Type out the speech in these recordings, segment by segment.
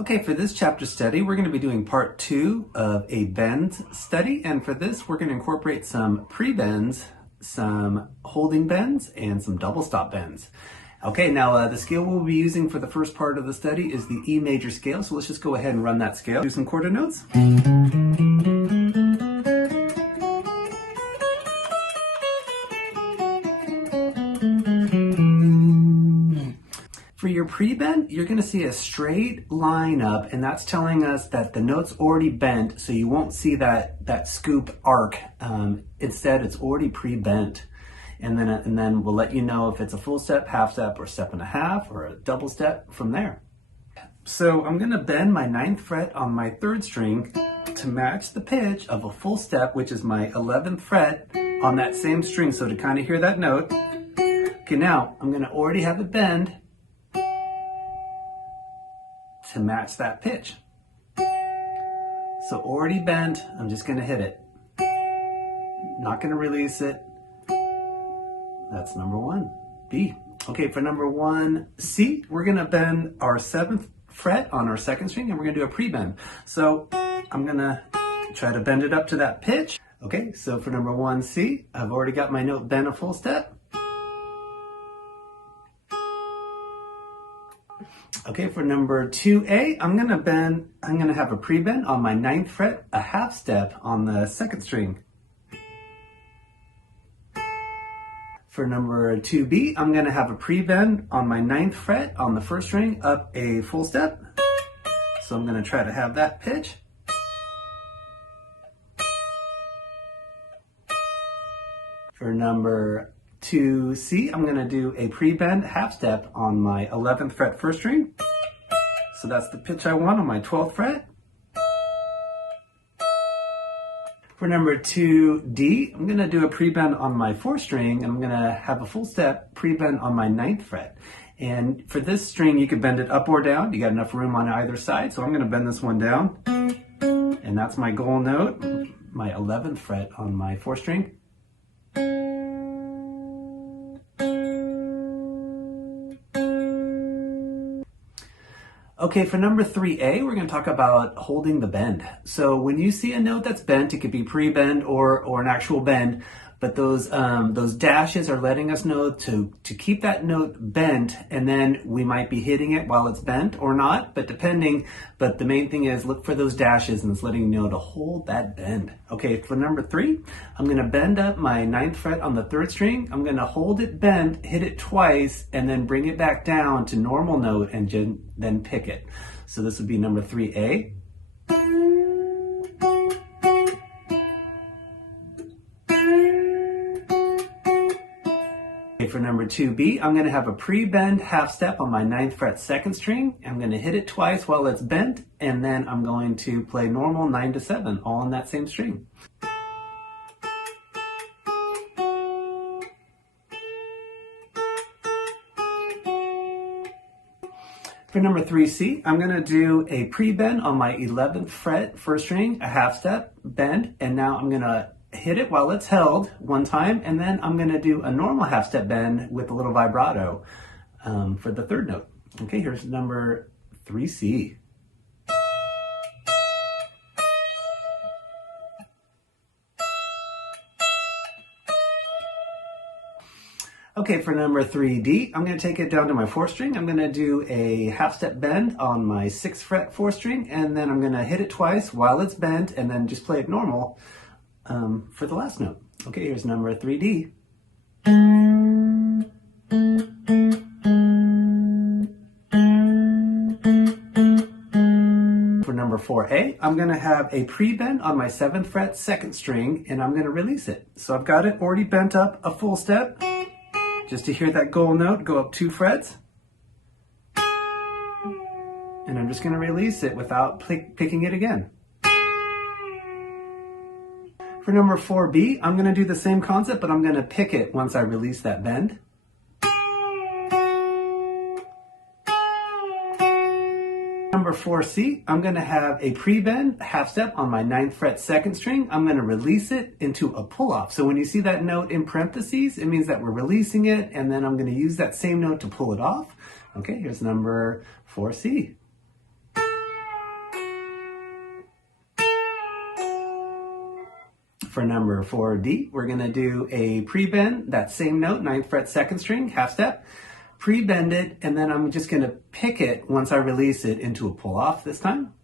Okay, for this chapter study, we're going to be doing part 2 of a bend study. And for this, we're going to incorporate some pre-bends, some holding bends, and some double stop bends. Okay, now the scale we'll be using for the first part of the study is the E major scale. So let's just go ahead and run that scale. Do some quarter notes. For your pre-bend, you're going to see a straight line up, and that's telling us that the note's already bent, so you won't see that scoop arc. Instead, it's already pre-bent. And then we'll let you know if it's a full step, half step, or step and a half, or a double step from there. So I'm going to bend my 9th fret on my 3rd string to match the pitch of a full step, which is my 11th fret on that same string. So to kind of hear that note. Okay, now I'm going to already have it bend to match that pitch. So already bent, I'm just going to hit it. Not going to release it. That's number 1, B. Okay, for number 1, C, we're going to bend our 7th fret on our 2nd string, and we're going to do a pre-bend. So I'm going to try to bend it up to that pitch. Okay, so for number 1, C, I've already got my note bent a full step. Okay, for number 2A, I'm going to have a pre-bend on my 9th fret, a half step on the 2nd string. For number 2B, I'm going to have a pre-bend on my 9th fret on the 1st string up a full step. So I'm going to try to have that pitch. For number 2C, I'm going to do a pre-bend half step on my 11th fret 1st string. So that's the pitch I want on my 12th fret. For number 2D, I'm going to do a pre-bend on my 4th string, and I'm going to have a full step pre-bend on my 9th fret. And for this string, you can bend it up or down. You got enough room on either side, so I'm going to bend this one down. And that's my goal note, my 11th fret on my 4th string. Okay, for number 3A, we're going to talk about holding the bend. So when you see a note that's bent, it could be pre-bend or an actual bend, but those dashes are letting us know to keep that note bent, and then we might be hitting it while it's bent or not, but the main thing is look for those dashes, and it's letting you know to hold that bend. Okay, for number 3, I'm going to bend up my 9th fret on the 3rd string. I'm going to hold it bent, hit it twice, and then bring it back down to normal note and then pick it. So this would be number 3A. For number 2B, I'm going to have a pre-bend half step on my 9th fret 2nd string. I'm going to hit it twice while it's bent, and then I'm going to play normal 9 to 7, all on that same string. For number 3C, I'm going to do a pre-bend on my 11th fret 1st string, a half step, bend, and now I'm going to hit it while it's held one time, and then I'm going to do a normal half step bend with a little vibrato for the 3rd note. Okay, here's number 3C. Okay, for number 3D, I'm going to take it down to my 4th string. I'm going to do a half step bend on my 6th fret 4th string, and then I'm going to hit it twice while it's bent, and then just play it normal for the last note. Okay, here's number 3D. For number 4A, I'm going to have a pre-bend on my 7th fret 2nd string, and I'm going to release it. So I've got it already bent up a full step. Just to hear that goal note, go up 2 frets. And I'm just going to release it without picking it again. For number 4B, I'm going to do the same concept, but I'm going to pick it once I release that bend. Number 4C, I'm going to have a pre-bend half step on my 9th fret 2nd string. I'm going to release it into a pull-off. So when you see that note in parentheses, it means that we're releasing it, and then I'm going to use that same note to pull it off. Okay, here's number 4C. For number 4D, we're going to do a pre-bend, that same note, 9th fret, 2nd string, half step, pre-bend it, and then I'm just going to pick it once I release it into a pull-off this time.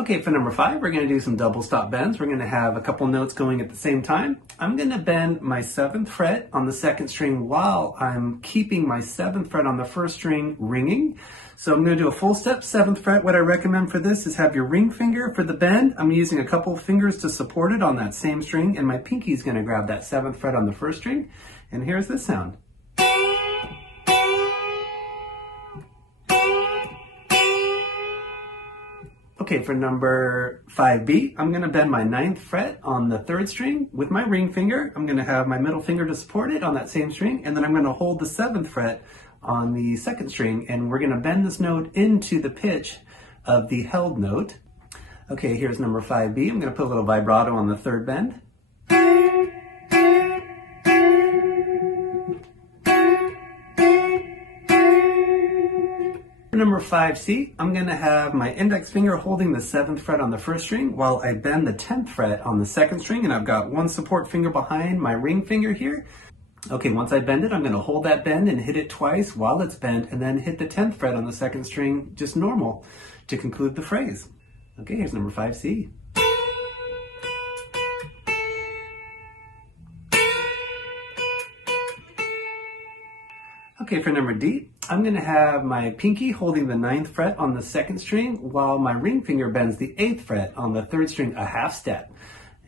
Okay, for number 5, we're going to do some double stop bends. We're going to have a couple notes going at the same time. I'm going to bend my 7th fret on the 2nd string while I'm keeping my 7th fret on the 1st string ringing. So I'm going to do a full step 7th fret. What I recommend for this is have your ring finger for the bend. I'm using a couple fingers to support it on that same string, and my pinky is going to grab that 7th fret on the 1st string. And here's this sound. Okay, for number 5B, I'm going to bend my 9th fret on the 3rd string with my ring finger. I'm going to have my middle finger to support it on that same string, and then I'm going to hold the 7th fret on the 2nd string, and we're going to bend this note into the pitch of the held note. Okay, here's number 5B. I'm going to put a little vibrato on the 3rd bend. For number 5C, I'm going to have my index finger holding the 7th fret on the 1st string while I bend the 10th fret on the 2nd string, and I've got one support finger behind my ring finger here. Okay, once I bend it, I'm going to hold that bend and hit it twice while it's bent, and then hit the 10th fret on the 2nd string, just normal, to conclude the phrase. Okay, here's number 5C. Okay, for number D, I'm going to have my pinky holding the 9th fret on the 2nd string while my ring finger bends the 8th fret on the 3rd string, a half step.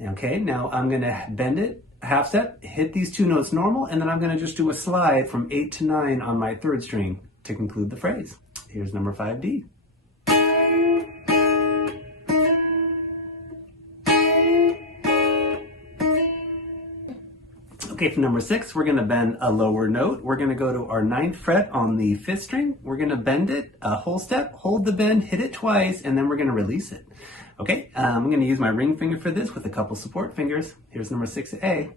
Okay, now I'm going to bend it, a half step, hit these two notes normal, and then I'm going to just do a slide from 8 to 9 on my 3rd string to conclude the phrase. Here's number 5D. Okay, for number 6, we're going to bend a lower note. We're going to go to our 9th fret on the 5th string. We're going to bend it a whole step, hold the bend, hit it twice, and then we're going to release it. Okay, I'm going to use my ring finger for this with a couple support fingers. Here's number 6A.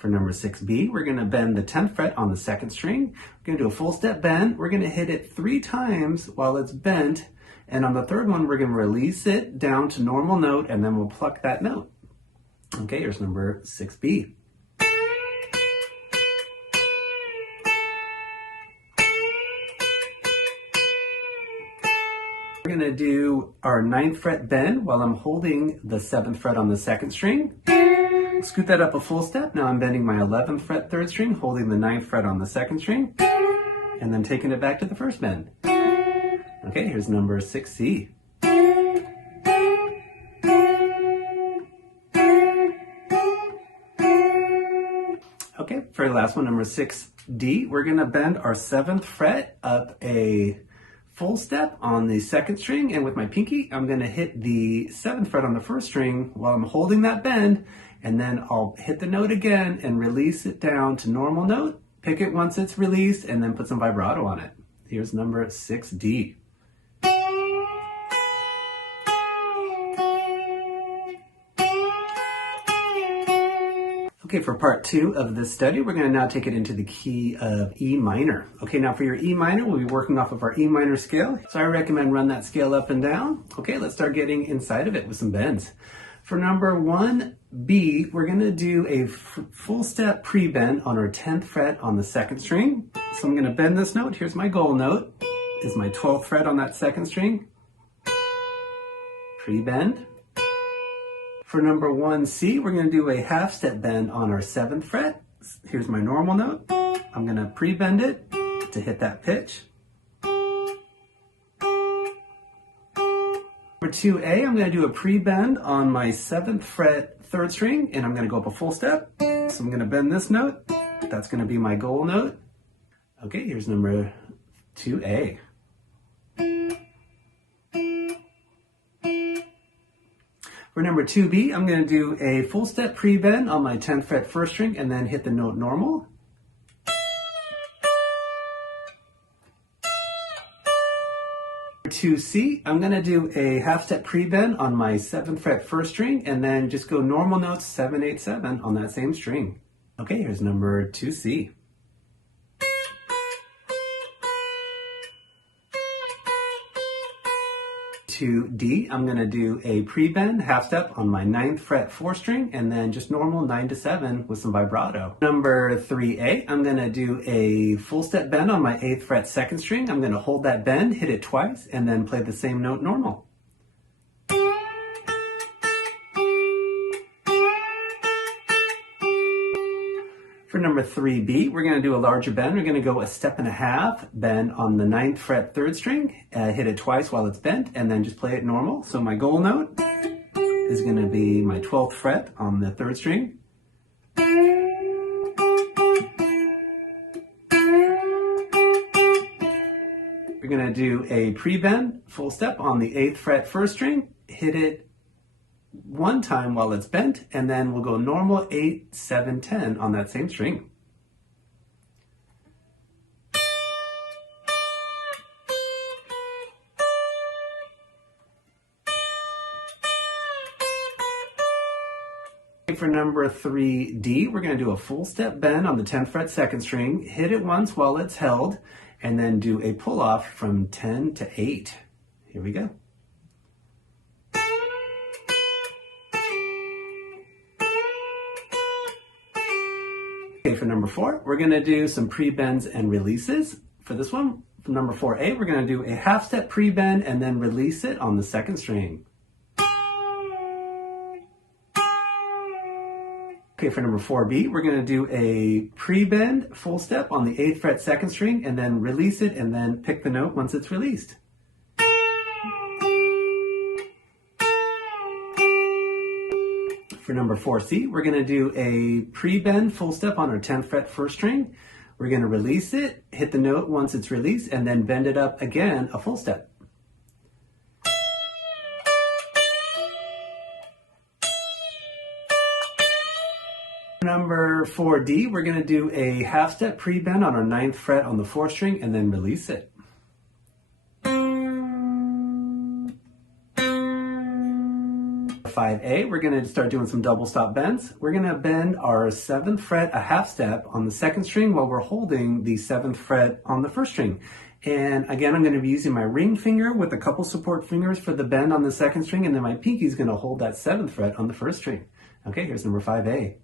For number 6B, we're going to bend the 10th fret on the 2nd string. We're going to do a full step bend. We're going to hit it 3 times while it's bent. And on the 3rd one, we're going to release it down to normal note, and then we'll pluck that note. Okay, here's number 6B. We're going to do our 9th fret bend while I'm holding the 7th fret on the 2nd string. Scoot that up a full step. Now I'm bending my 11th fret 3rd string, holding the 9th fret on the 2nd string, and then taking it back to the 1st bend. Okay, here's number 6C. Okay, for the last one, number 6D, we're going to bend our 7th fret up a full step on the 2nd string, and with my pinky, I'm going to hit the 7th fret on the 1st string while I'm holding that bend, and then I'll hit the note again and release it down to normal note, pick it once it's released, and then put some vibrato on it. Here's number 6D. Okay, for part 2 of this study, we're going to now take it into the key of E minor. Okay, now for your E minor, we'll be working off of our E minor scale. So I recommend run that scale up and down. Okay, let's start getting inside of it with some bends. For number 1B, we're going to do a full step pre-bend on our 10th fret on the 2nd string. So I'm going to bend this note. Here's my goal note. Is my 12th fret on that 2nd string. Pre-bend. For number 1C, we're going to do a half step bend on our 7th fret. Here's my normal note. I'm going to pre-bend it to hit that pitch. For 2A, I'm going to do a pre-bend on my 7th fret 3rd string, and I'm going to go up a full step. So I'm going to bend this note. That's going to be my goal note. Okay, here's number 2A. For number 2B, I'm going to do a full step pre-bend on my 10th fret 1st string and then hit the note normal. For 2C, I'm going to do a half step pre-bend on my 7th fret 1st string and then just go normal notes 7, 8, 7 on that same string. Okay, here's number 2C. To D, I'm going to do a pre-bend half step on my 9th fret 4th string and then just normal 9 to 7 with some vibrato. Number 3A, I'm going to do a full step bend on my 8th fret 2nd string. I'm going to hold that bend, hit it twice, and then play the same note normal. For number 3B, we're going to do a larger bend. We're going to go a step and a half, bend on the 9th fret 3rd string, hit it twice while it's bent, and then just play it normal. So my goal note is going to be my 12th fret on the 3rd string. We're going to do a pre-bend, full step on the 8th fret 1st string, hit it one time while it's bent, and then we'll go normal 8, 7, 10 on that same string. For number 3D, we're going to do a full step bend on the 10th fret 2nd string, hit it once while it's held, and then do a pull off from 10 to 8. Here we go. Okay, for number 4, we're going to do some pre-bends and releases. For this one, for number 4A, we're going to do a half step pre-bend and then release it on the 2nd string. Okay, for number 4B, we're going to do a pre-bend full step on the 8th fret 2nd string and then release it and then pick the note once it's released. For number 4C, we're going to do a pre-bend full step on our 10th fret 1st string. We're going to release it, hit the note once it's released, and then bend it up again, a full step. For number 4D, we're going to do a half step pre-bend on our 9th fret on the 4th string and then release it. 5A, we're going to start doing some double stop bends. We're going to bend our 7th fret a half step on the 2nd string while we're holding the 7th fret on the 1st string. And again, I'm going to be using my ring finger with a couple support fingers for the bend on the 2nd string, and then my pinky is going to hold that 7th fret on the 1st string. Okay, here's number 5A.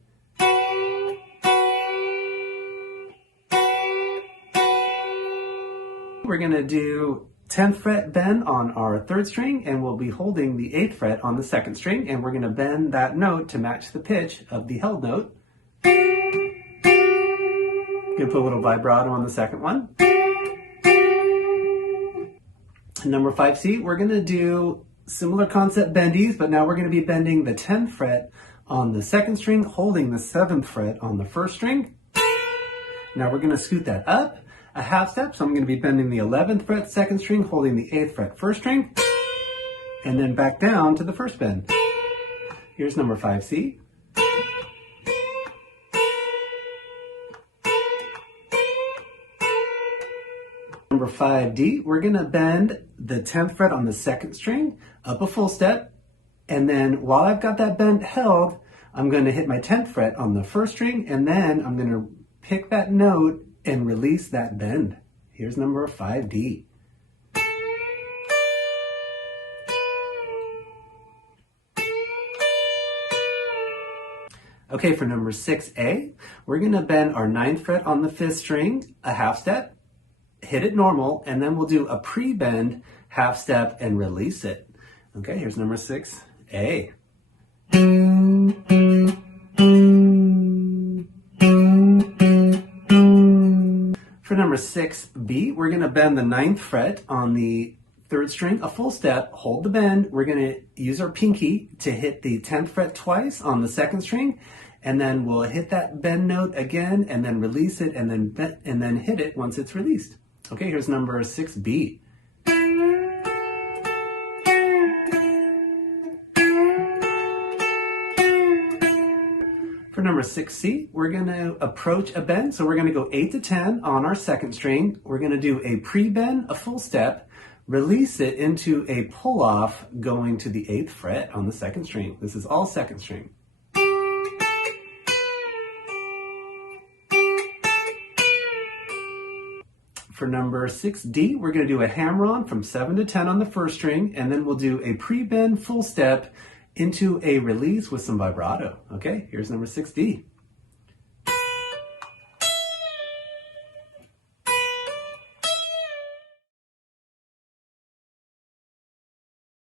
We're going to do 10th fret bend on our 3rd string, and we'll be holding the 8th fret on the 2nd string, and we're going to bend that note to match the pitch of the held note. Going to put a little vibrato on the second one. Number 5C, we're going to do similar concept bendies, but now we're going to be bending the 10th fret on the 2nd string, holding the 7th fret on the 1st string. Now we're going to scoot that up a half step, so I'm going to be bending the 11th fret 2nd string, holding the 8th fret 1st string, and then back down to the 1st bend. Here's number 5C. Number 5D, we're going to bend the 10th fret on the 2nd string, up a full step, and then while I've got that bend held, I'm going to hit my 10th fret on the 1st string, and then I'm going to pick that note and release that bend. Here's number 5D. Okay, for number 6A, we're going to bend our 9th fret on the 5th string, a half step, hit it normal, and then we'll do a pre-bend half step and release it. Okay, here's number 6A. For number 6B, we're going to bend the 9th fret on the 3rd string, a full step, hold the bend. We're going to use our pinky to hit the 10th fret twice on the 2nd string, and then we'll hit that bend note again, and then release it, and then hit it once it's released. Okay, here's number 6B. For number 6C, we're going to approach a bend. So we're going to go 8 to 10 on our 2nd string. We're going to do a pre-bend, a full step, release it into a pull-off going to the 8th fret on the 2nd string. This is all 2nd string. For number 6D, we're going to do a hammer-on from 7 to 10 on the first string, and then we'll do a pre-bend full step into a release with some vibrato. Okay, here's number 6D.